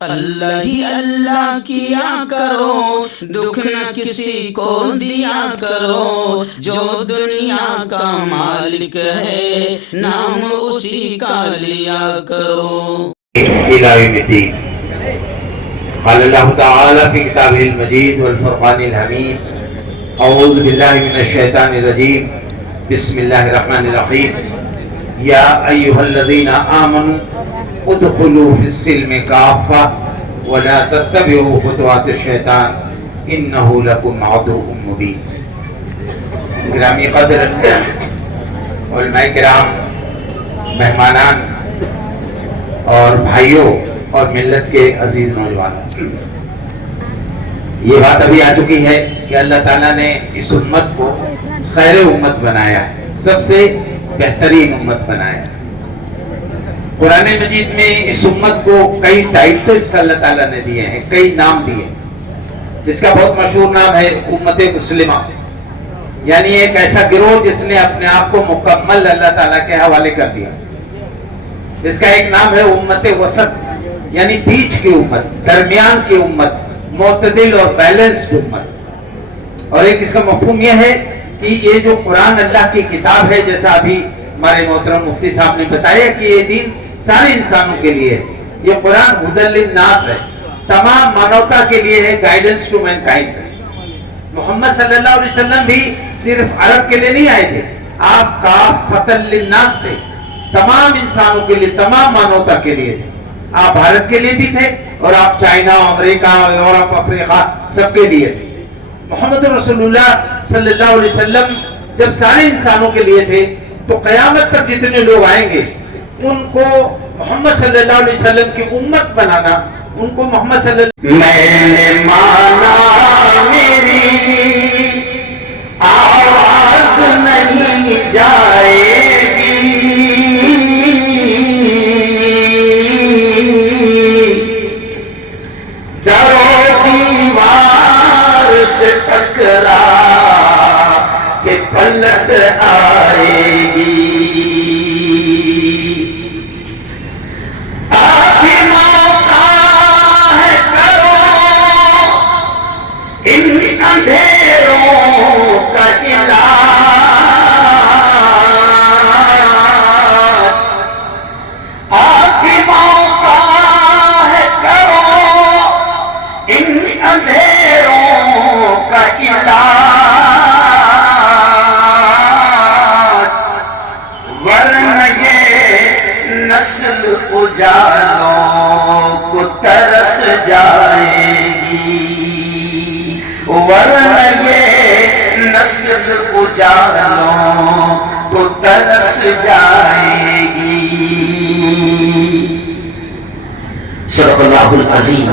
اللہ ہی اللہ کیا کرو، دکھ نہ کسی کو دیا کرو، جو دنیا کا مالک ہے نام اسی کا لیا کرو۔ إلى يوم الدين. قال الله تعالى في كتابه المجيد والفرقان الحميد: أعوذ بالله من الشيطان الرجيم، بسم الله الرحمن الرحيم. يا أيها الذين آمنوا ادخلوا في السلم كافة ولا تتبعوا خطوات الشيطان إنه لكم عدو مبين. گرامی قدر علماء کرام، مہمانان اور بھائیوں اور ملت کے عزیز نوجوان، یہ بات ابھی آ چکی ہے کہ اللہ تعالیٰ نے اس امت کو خیر امت بنایا ہے، سب سے بہترین امت بنایا ہے۔ قرآن مجید میں اس امت کو کئی ٹائٹلز اللہ تعالیٰ نے دیے ہیں، کئی نام دیے۔ اس کا بہت مشہور نام ہے امت مسلمہ، یعنی ایک ایسا گروہ جس نے اپنے آپ کو مکمل اللہ تعالیٰ کے حوالے کر دیا۔ اس کا ایک نام ہے امت وسط، یعنی بیچ کی امت، درمیان کی امت، معتدل اور بیلنسڈ امت۔ اور ایک اس کا مفہوم یہ ہے کہ یہ جو قرآن اللہ کی کتاب ہے، جیسا ابھی ہمارے محترم مفتی صاحب نے بتایا کہ یہ دین سارے انسانوں کے لیے ہے، یہ قرآن ہدی للناس ہے، تمام مانوتا کے لیے ہے، گائیڈنس ٹو مین کائنڈ ہے۔ محمد صلی اللہ علیہ وسلم بھی صرف عرب کے لیے نہیں آئے تھے، آپ کافۃ للناس تھے، تمام انسانوں کے لیے، تمام مانوتا کے لیے تھے۔ آپ بھارت کے لیے بھی تھے اور آپ چائنا، امریکہ، یورپ، افریقہ سب کے لیے تھے۔ محمد رسول اللہ صلی اللہ علیہ وسلم جب سارے انسانوں کے لیے تھے تو قیامت تک جتنے لوگ آئیں گے ان کو محمد صلی اللہ علیہ وسلم کی امت بنانا، ان کو محمد صلی اللہ میں نے مانا میری آواز نہیں جائے گی، در و دیوار سے ٹکرا کے پلٹ آئے گی۔ اجالوں کو ترس جائے گی، ورنہ یہ نسل اجالوں کو ترس جائے گی۔ صدق اللہ العظیم۔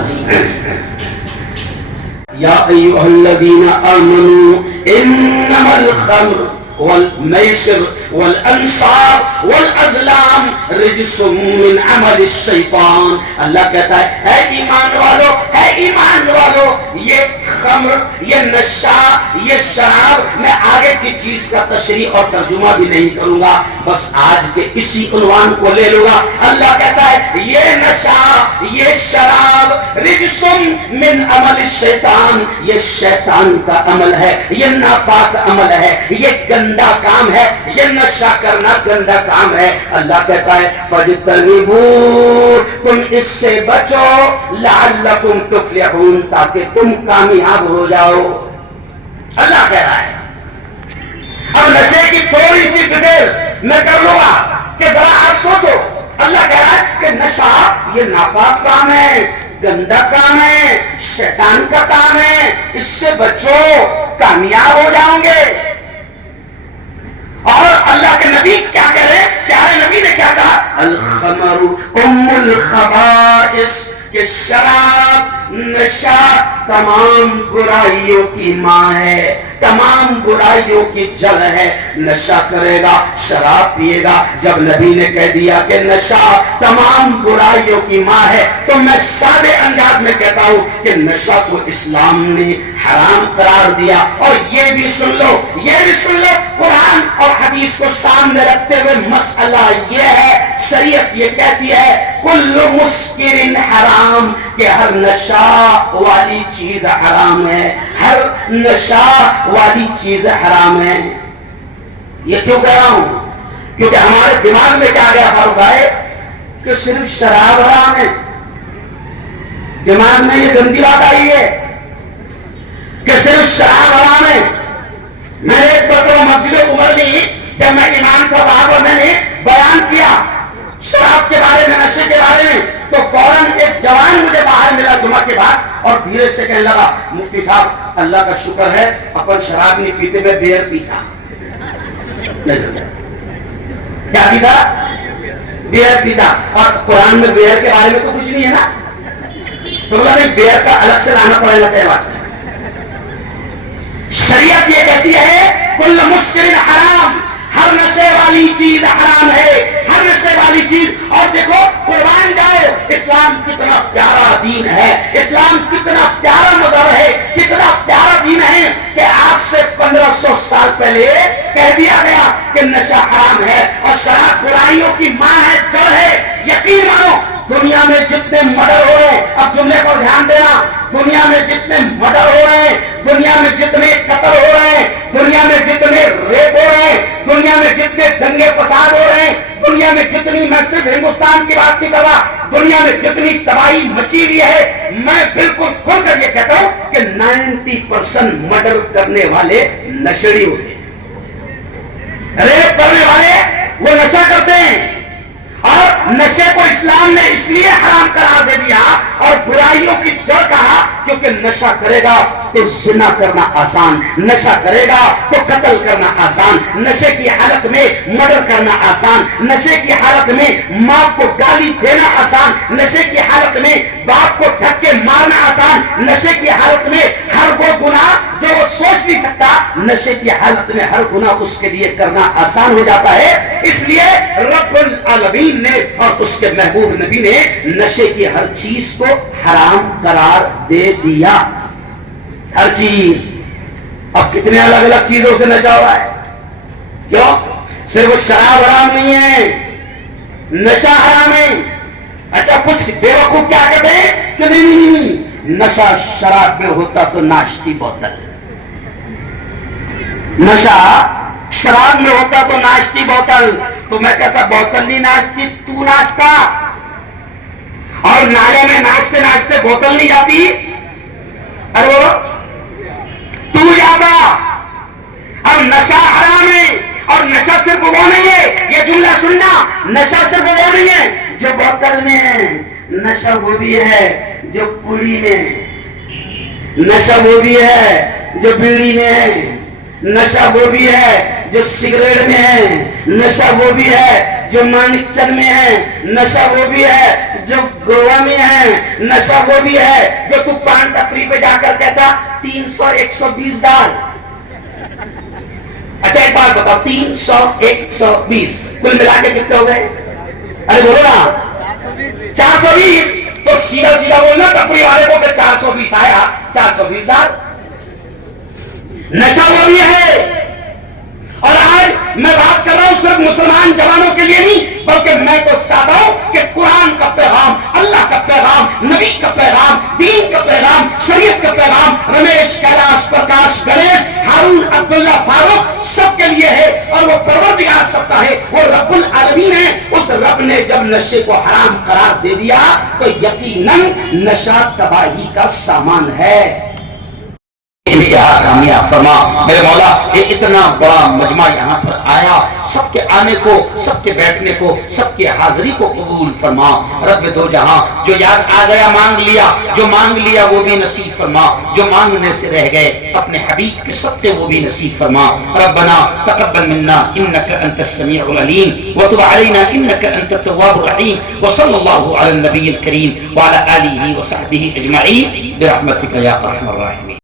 یا ایھا الذین آمنوا انما الخمر والمیسر والانصاب والازلام رجس من عمل الشیطان۔ اللہ کہتا ہے اے ایمان والو، اے ایمان والو، یہ خمر، یہ نشہ، یہ شراب، میں آگے کی چیز کا تشریح اور ترجمہ بھی نہیں کروں گا، بس آج کے اسی عنوان کو لے لوں گا۔ اللہ کہتا ہے یہ نشہ، یہ شراب رجس من عمل الشیطان، یہ شیطان کا عمل ہے، یہ ناپاک عمل ہے، یہ گندا کام ہے، یہ نشہ کرنا گندا کام ہے۔ اللہ کہتا ہے فَاجْتَنِبُوهُ، تم اس سے بچو، لَعَلَّكُمْ تُفْلِحُونَ، تاکہ تم کامیاب ہو جاؤ۔ اللہ کہہ رہا ہے۔ اب نشے کی تھوڑی سی ڈیٹیل میں کر لوں گا کہ ذرا آپ سوچو۔ اللہ کہہ رہا ہے کہ نشہ یہ ناپاک کام ہے، گندا کام ہے، شیطان کا کام ہے، اس سے بچو، کامیاب ہو جاؤں گے۔ اور اللہ کے نبی کیا کہہ رہے ہیں؟ پیارے نبی نے کیا کہا؟ الخمر ام الخبائث، کہ شراب، نشہ تمام برائیوں کی ماں ہے، تمام برائیوں کی جڑ ہے۔ نشہ کرے گا، شراب پیے گا۔ جب نبی نے کہہ دیا کہ نشہ تمام برائیوں کی ماں ہے تو میں سادے انداز میں کہتا ہوں کہ نشہ کو اسلام نے حرام قرار دیا. اور یہ بھی سن لو قرآن اور حدیث کو سامنے رکھتے ہوئے مسئلہ یہ ہے، شریعت یہ کہتی ہے کل مسکر حرام، کہ ہر نشہ والی چیز حرام ہے، ہر نشہ والی چیز حرام ہے. یہ کیوں کہہ رہا ہوں؟ کیونکہ ہمارے دماغ میں کیا گیا فاروق بھائی کہ صرف شراب حرام ہے. دماغ میں یہ گندی بات آئی ہے کہ صرف شراب حرام ہے. میں نے ایک مرتبہ مسجد عمر میں جب میں امام تھا وہاں پر میں نے بیان کیا شراب کے بارے میں، نشے کے بارے میں، تو فوراً ایک جوان مجھے باہر ملا جمعہ کے بعد اور دھیرے سے کہنے لگا مفتی صاحب اللہ کا شکر ہے اپن شراب نہیں پیتے، میں بیئر پیتا. کیا پیتا؟ بیئر پیتا. اور قرآن میں بیئر کے بارے میں تو کچھ نہیں ہے نا، تو بولا نہیں بیئر کا الگ سے لانا پڑے گا تیرے واسطے. شریعت یہ کہتی ہے کل مسکر حرام، ہر نشے والی چیز حرام ہے، ہر نشے والی چیز. اور دیکھو قربان جائے اسلام کتنا پیارا دین ہے، اسلام کتنا پیارا مذہب ہے، کتنا پیارا دین ہے کہ آج سے 1500 سال پہلے کہہ دیا گیا کہ نشہ حرام ہے اور شراب برائیوں کی ماں ہے، جڑ ہے. یقین مانو دنیا میں جتنے مرڈر ہو رہے ہیں، اب جملے پر دھیان دینا، دنیا میں جتنے مرڈر ہو رہے ہیں، دنیا میں جتنے قتل ہو رہے ہیں، دنیا میں جتنے ریپ ہو رہے ہیں، دنیا میں جتنے دنگے فساد ہو رہے ہیں، دنیا میں جتنی، میں صرف ہندوستان کی بات نہیں کر رہا، دنیا میں جتنی تباہی مچی ہوئی ہے، میں بالکل کھل کر یہ کہتا ہوں کہ 90% مرڈر کرنے والے نشڑی ہوتے ہیں، ریپ کرنے والے وہ نشہ کرتے ہیں. اور نشے کو اسلام نے اس لیے حرام قرار دے دیا اور برائیوں کی جڑ کہا کیونکہ نشہ کرے گا تو زنا کرنا آسان، نشہ کرے گا تو قتل کرنا آسان، نشے کی حالت میں مرڈر کرنا آسان، نشے کی حالت میں ماں کو گالی دینا آسان، نشے کی حالت میں باپ کو دھکے مارنا آسان، نشے کی حالت میں ہر وہ گناہ جو وہ سوچ نہیں سکتا، نشے کی حالت میں ہر گناہ اس کے لیے کرنا آسان ہو جاتا ہے. اس لیے رب العالمین نے اور اس کے محبوب نبی نے نشے کی ہر چیز کو حرام قرار دے دیا، ہر چیز. اب کتنے الگ الگ چیزوں سے نشہ ہوا ہے، کیوں؟ صرف شراب حرام نہیں ہے، نشہ حرام ہے. اچھا کچھ بے وقوف کیا کہتے ہیں کہ نہیں، نشہ شراب میں ہوتا تو ناشتی بوتل، نشہ شراب میں ہوتا تو ناشتی بوتل. تو میں کہتا بوتل نہیں ناشتی، تو ناشتا. اور نالے میں ناشتے ناشتے بوتل نہیں جاتی، ارے وہ تو جاتا. اب نشہ حرام ہے اور نشہ صرف وہ نہیں ہے، یہ جملہ سننا، نشہ صرف وہ نہیں ہے جو بوتل میں ہے، نشہ وہ بھی ہے جو پوڑی میں ہے، نشہ وہ بھی ہے جو بیڑی میں ہے، نشہ وہ بھی ہے جو سگریٹ میں ہے، نشہ وہ بھی ہے جو مانک چند میں ہے، نشہ وہ بھی ہے جو گوا میں ہے، نشہ وہ بھی ہے جو تو پان ٹپری پہ جا کر کہتا 300 120 ڈال. اچھا ایک بات بتاؤ، 300 120 کل ملا کے کتنے ہو گئے؟ ارے بولو نا 420. تو سیدھا سیدھا بولنا ٹپری والے کو کہ 420 آیا 420 ڈال. نشہ وہ بھی ہے. اور آج میں بات کر رہا ہوں صرف مسلمان جوانوں کے لیے نہیں، بلکہ میں تو چاہتا ہوں کہ قرآن کا پیغام، اللہ کا پیغام، نبی کا پیغام، دین کا پیغام، شریعت کا پیغام رمیش کیلاش پرکاش گنیش ہارون عبداللہ فاروق سب کے لیے ہے. اور وہ پروردگار سب کا ہے، وہ رب العالمین ہے. اس رب نے جب نشے کو حرام قرار دے دیا تو یقیناً نشہ تباہی کا سامان ہے. انتہا کامیاب فرما میرے مولا. یہ اتنا بڑا مجمع یہاں پر آیا، سب کے آنے کو، سب کے بیٹھنے کو، سب کی حاضری کو قبول فرما. رب دو جہاں جو یاد آ گیا مانگ لیا، جو مانگ لیا وہ بھی نصیب فرما، جو مانگنے سے رہ گئے اپنے حبیب کے صدقے وہ بھی نصیب فرما. ربنا تقبل منا انك انت السميع العليم وتب علينا انك انت التواب الرحيم وصلى الله على النبي الكريم وعلى اله وصحبه اجمعين برحمتك يا ارحم الراحمين.